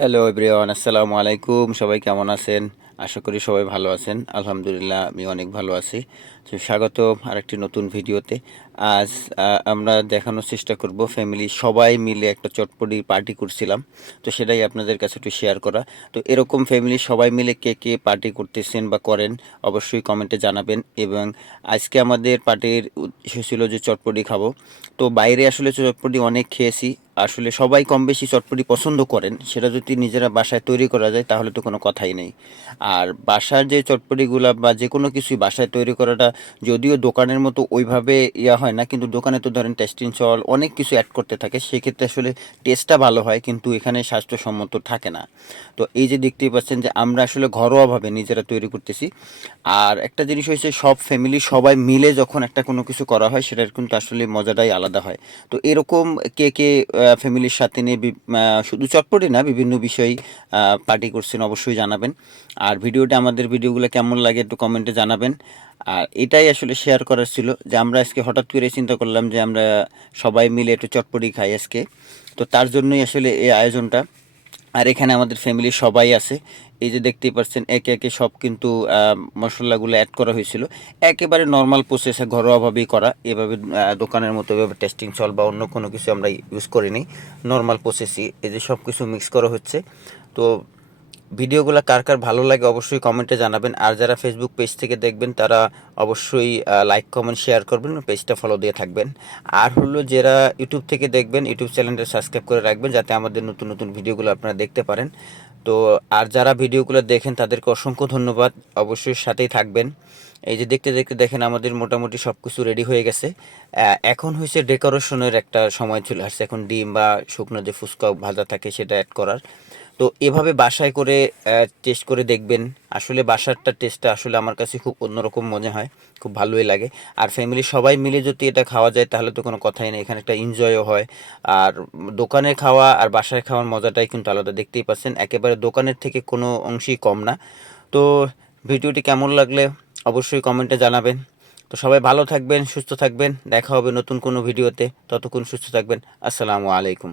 Hello everyone, আসসালামু আলাইকুম। সবাই কেমন আছেন? আশা করি সবাই ভালো আছেন। আলহামদুলিল্লাহ আমি অনেক ভালো আছি। তো স্বাগতম আরেকটি নতুন ভিডিওতে। আজ আমরা দেখানোর চেষ্টা করব ফ্যামিলি সবাই মিলে একটা চটপটি পার্টি করছিলাম। তো সেটাই আপনাদের কাছে একটু শেয়ার করা। তো এরকম ফ্যামিলি সবাই মিলে কে পার্টি করতেছেন বা করেন অবশ্যই কমেন্টে জানাবেন। এবং আজকে আমাদের পার্টির উদ্দেশ্য ছিল যে চটপটি খাবো। তো বাইরে আসলে চটপটি অনেক খেয়েছি। আসলে সবাই কম বেশি চটপটি পছন্দ করেন, সেটা যদি নিজেরা বাসায় তৈরি করা যায় তাহলে তো কোনো কথাই নেই। আর বাসার যে চটপটিগুলা বা যে কোনো কিছুই বাসায় তৈরি করাটা যদিও দোকানের মতো ওইভাবে হয় না, কিন্তু দোকানে তো ধরেন টেস্টিং সল্ট অনেক কিছু অ্যাড করতে থাকে, সেক্ষেত্রে আসলে টেস্টটা ভালো হয় কিন্তু এখানে স্বাস্থ্যসম্মত থাকে না। তো এই যে দেখতেই পাচ্ছেন যে আমরা আসলে ঘরোয়াভাবে নিজেরা তৈরি করতেছি। আর একটা জিনিস হয়েছে, সব ফ্যামিলি সবাই মিলে যখন একটা কোনো কিছু করা হয় সেটার কিন্তু আসলে মজাটাই আলাদা হয়। তো এরকম কে ফ্যামিলির সাথে নিয়ে শুধু চটপটি না, বিভিন্ন বিষয় পার্টি করছেন অবশ্যই জানাবেন। আর আমাদের ভিডিওগুলো কেমন লাগে একটু কমেন্টে জানাবেন। আর এটাই আসলে শেয়ার করার ছিল যে আমরা আজকে হঠাৎ করে চিন্তা করলাম যে আমরা সবাই মিলে একটু চটপটি খাই আজকে। তো তার জন্যই আসলে এই আয়োজনটা। আর এখানে আমাদের ফ্যামিলির সবাই আছে। এই যে দেখতেই পাচ্ছেন একে সব কিন্তু মশলাগুলো অ্যাড করা হয়েছিল। একেবারে নরমাল প্রসেসে ঘরোয়াভাবেই করা। এভাবে দোকানের মতো এভাবে টেস্টিং সল্ট বা অন্য কোনো কিছু আমরা ইউজ করিনি। নরমাল প্রসেসই এই যে সব কিছু মিক্স করা হচ্ছে। তো ভিডিওগুলো কার ভালো লাগে অবশ্যই কমেন্টে জানাবেন। আর যারা ফেসবুক পেজ থেকে দেখবেন তারা অবশ্যই লাইক কমেন্ট শেয়ার করবেন, পেজটা ফলো দিয়ে থাকবেন। আর হলো যারা ইউটিউব থেকে দেখবেন ইউটিউব চ্যানেলটা সাবস্ক্রাইব করে রাখবেন যাতে আমাদের নতুন নতুন ভিডিওগুলো আপনারা দেখতে পারেন। তো আর যারা ভিডিওগুলো দেখেন তাদেরকে অসংখ্য ধন্যবাদ, অবশ্যই সাথেই থাকবেন। এই যে দেখতে দেখতে দেখেন আমাদের মোটামুটি সব কিছু রেডি হয়ে গেছে। এখন হয়েছে ডেকোরেশনের একটা সময় চলে আসছে, এখন ডিম বা শুকনো যে ফুচকা ভাজা থাকে সেটা অ্যাড করার। তো এভাবে বাসায় করে টেস্ট করে দেখবেন। আসলে বাসারটা টেস্টটা আসলে আমার কাছে খুব অন্যরকম মনে হয়, খুব ভালোই লাগে। আর ফ্যামিলির সবাই মিলে যদি এটা খাওয়া যায় তাহলে তো কোনো কথাই নেই, এখানে একটা এনজয়ও হয়। আর দোকানে খাওয়া আর বাসায় খাওয়ার মজাটাই কিন্তু আলাদা, দেখতেই পাচ্ছেন একেবারে দোকানের থেকে কোনো অংশেই কম না। তো ভিডিওটি কেমন লাগলে অবশ্যই কমেন্টে জানাবেন। তো সবাই ভালো থাকবেন, সুস্থ থাকবেন, দেখা হবে নতুন কোনো ভিডিওতে। ততক্ষণ সুস্থ থাকবেন। আসসালামু আলাইকুম।